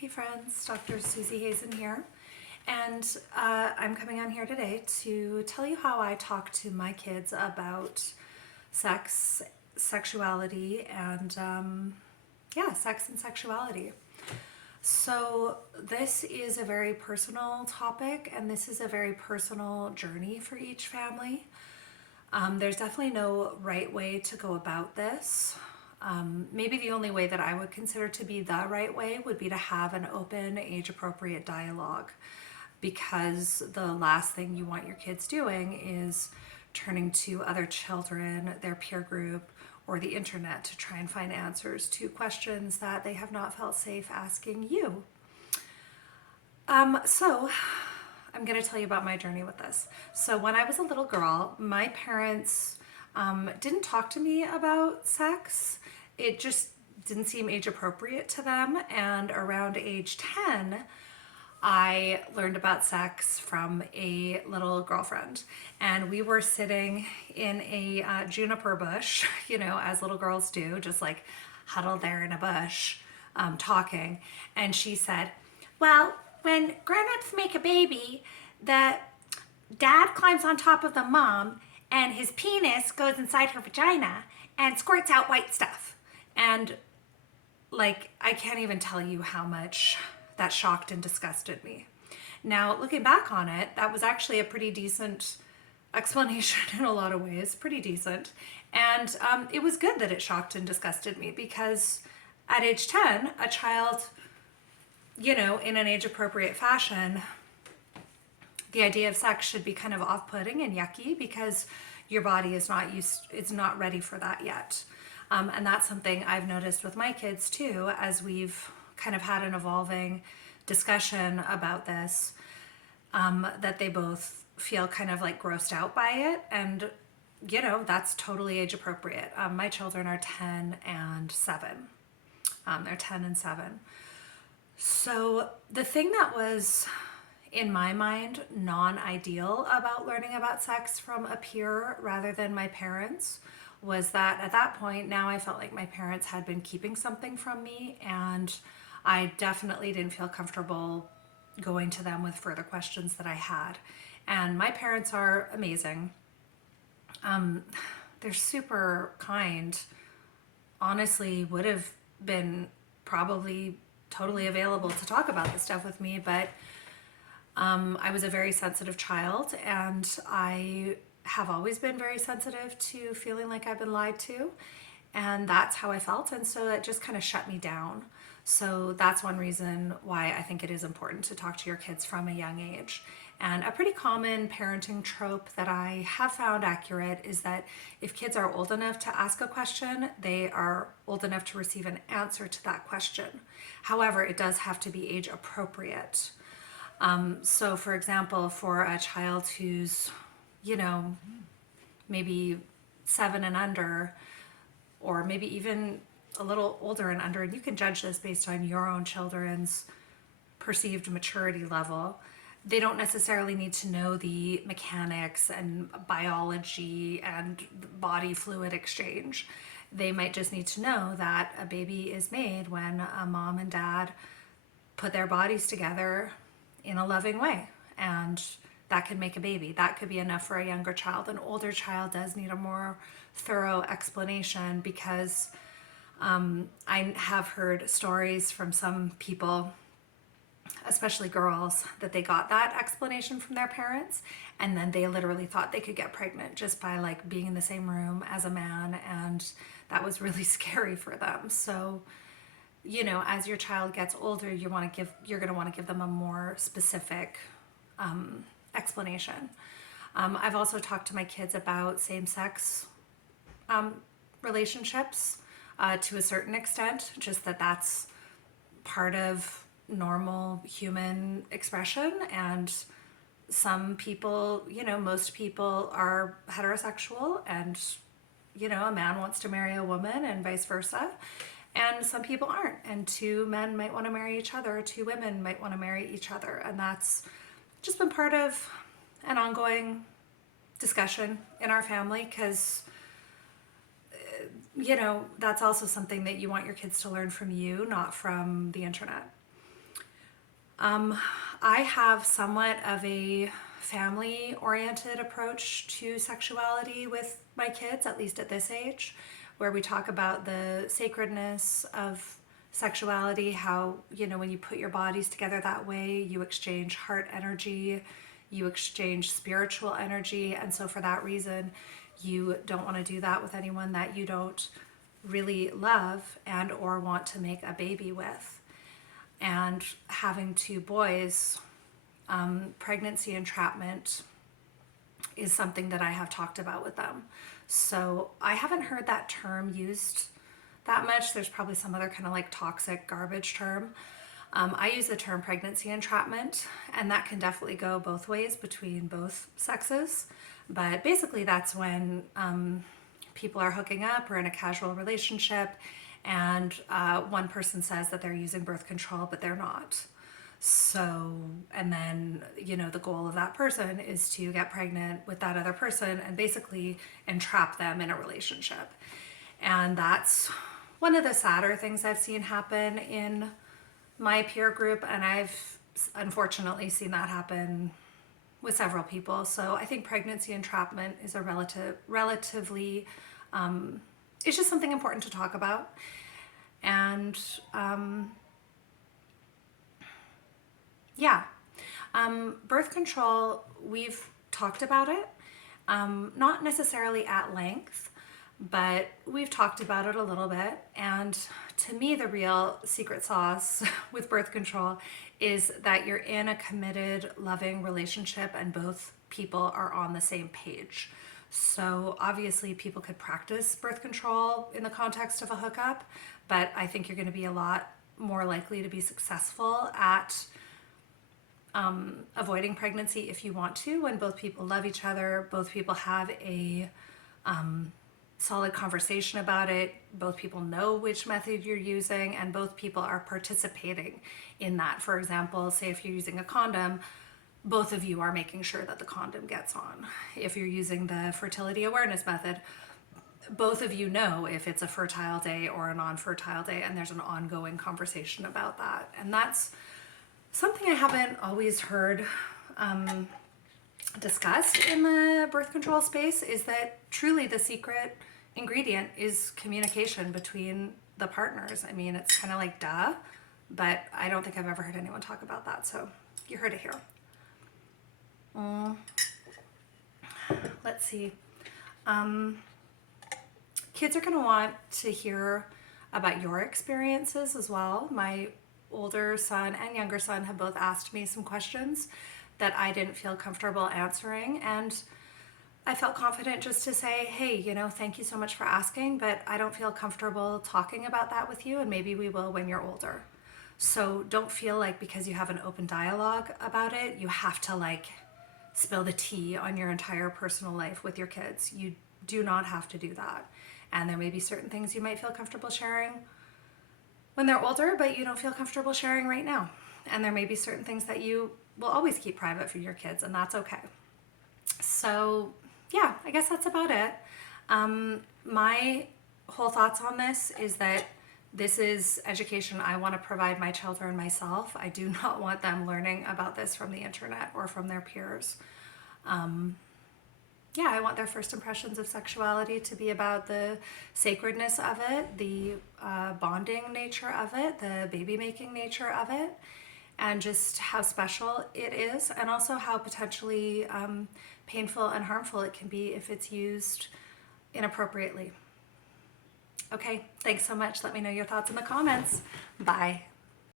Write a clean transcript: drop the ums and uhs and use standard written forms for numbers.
Hey friends, Dr. Susie Hazen here, and I'm coming on here today to tell you how I talk to my kids about sex, sexuality, and sex and sexuality. So this is a very personal topic, and this is a very personal journey for each family. There's definitely no right way to go about this. Maybe the only way that I would consider to be the right way would be to have an open, age appropriate dialogue, because the last thing you want your kids doing is turning to other children, their peer group, or the internet to try and find answers to questions that they have not felt safe asking you. So I'm going to tell you about my journey with this. So when I was a little girl, my parents didn't talk to me about sex. It just didn't seem age appropriate to them. And around age 10, I learned about sex from a little girlfriend. And we were sitting in a juniper bush, as little girls do, just like huddled there in a bush, talking. And she said, well, when grown-ups make a baby, the dad climbs on top of the mom and his penis goes inside her vagina and squirts out white stuff. And I can't even tell you how much that shocked and disgusted me. Now, looking back on it, that was actually a pretty decent explanation in a lot of ways, pretty decent. And it was good that it shocked and disgusted me, because at age 10, a child, in an age appropriate fashion, the idea of sex should be kind of off-putting and yucky, because your body is not ready for that yet. And that's something I've noticed with my kids too, as we've kind of had an evolving discussion about this, that they both feel kind of grossed out by it. And, that's totally age appropriate. My children are 10 and 7. They're 10 and 7. So the thing that was, in my mind, non-ideal about learning about sex from a peer rather than my parents was that at that point, now I felt like my parents had been keeping something from me, and I definitely didn't feel comfortable going to them with further questions that I had. And my parents are amazing. They're super kind. Honestly, would have been probably totally available to talk about this stuff with me, but I was a very sensitive child, and I have always been very sensitive to feeling like I've been lied to, and that's how I felt, and so it just kind of shut me down. So that's one reason why I think it is important to talk to your kids from a young age. And a pretty common parenting trope that I have found accurate is that if kids are old enough to ask a question, they are old enough to receive an answer to that question. However, it does have to be age appropriate. So for example, for a child who's, maybe 7 and under, or maybe even a little older and under, and you can judge this based on your own children's perceived maturity level. They don't necessarily need to know the mechanics and biology and body fluid exchange. They might just need to know that a baby is made when a mom and dad put their bodies together in a loving way, and that can make a baby. That could be enough for a younger child. An older child does need a more thorough explanation, because I have heard stories from some people, especially girls, that they got that explanation from their parents, and then they literally thought they could get pregnant just by being in the same room as a man, and that was really scary for them. So, as your child gets older, you're going to want to give them a more specific explanation. I've also talked to my kids about same-sex relationships to a certain extent, just that's part of normal human expression. And some people, most people are heterosexual, and, a man wants to marry a woman and vice versa. And some people aren't. And two men might want to marry each other, two women might want to marry each other. And that's just been part of an ongoing discussion in our family, because that's also something that you want your kids to learn from you, not from the internet. I have somewhat of a family-oriented approach to sexuality with my kids, at least at this age, where we talk about the sacredness of sexuality, how, you know, when you put your bodies together that way, you exchange heart energy, you exchange spiritual energy, and so for that reason, you don't want to do that with anyone that you don't really love and or want to make a baby with. And having two boys, pregnancy entrapment is something that I have talked about with them. So I haven't heard that term used that much. There's probably some other kind of like toxic garbage term. I use the term pregnancy entrapment, and that can definitely go both ways between both sexes. But basically, that's when people are hooking up or in a casual relationship, and one person says that they're using birth control, but they're not. So, and then, you know, the goal of that person is to get pregnant with that other person and basically entrap them in a relationship. And that's one of the sadder things I've seen happen in my peer group. And I've unfortunately seen that happen with several people. So I think pregnancy entrapment is a relatively, it's just something important to talk about. And yeah, birth control, we've talked about it, not necessarily at length, but we've talked about it a little bit. And to me, the real secret sauce with birth control is that you're in a committed, loving relationship and both people are on the same page. So obviously people could practice birth control in the context of a hookup, but I think you're going to be a lot more likely to be successful at avoiding pregnancy if you want to, when both people love each other, both people have a solid conversation about it, both people know which method you're using, and both people are participating in that. For example, say if you're using a condom, both of you are making sure that the condom gets on. If you're using the fertility awareness method, both of you know if it's a fertile day or a non-fertile day, and there's an ongoing conversation about that. And that's something I haven't always heard discussed in the birth control space, is that truly the secret ingredient is communication between the partners. I mean, it's kind of like duh, but I don't think I've ever heard anyone talk about that. So you heard it here. Let's see. Kids are going to want to hear about your experiences as well. My older son and younger son have both asked me some questions that I didn't feel comfortable answering, and I felt confident just to say, hey, you know, thank you so much for asking, but I don't feel comfortable talking about that with you, and maybe we will when you're older. So don't feel like because you have an open dialogue about it, you have to like spill the tea on your entire personal life with your kids. You do not have to do that. And there may be certain things you might feel comfortable sharing when they're older, but you don't feel comfortable sharing right now. And there may be certain things that you will always keep private for your kids, and that's okay. So yeah, I guess that's about it. My whole thoughts on this is that this is education I want to provide my children myself. I do not want them learning about this from the internet or from their peers. Yeah, I want their first impressions of sexuality to be about the sacredness of it, the bonding nature of it, the baby making nature of it, and just how special it is, and also how potentially painful and harmful it can be if it's used inappropriately. Okay, thanks so much. Let me know your thoughts in the comments. Bye.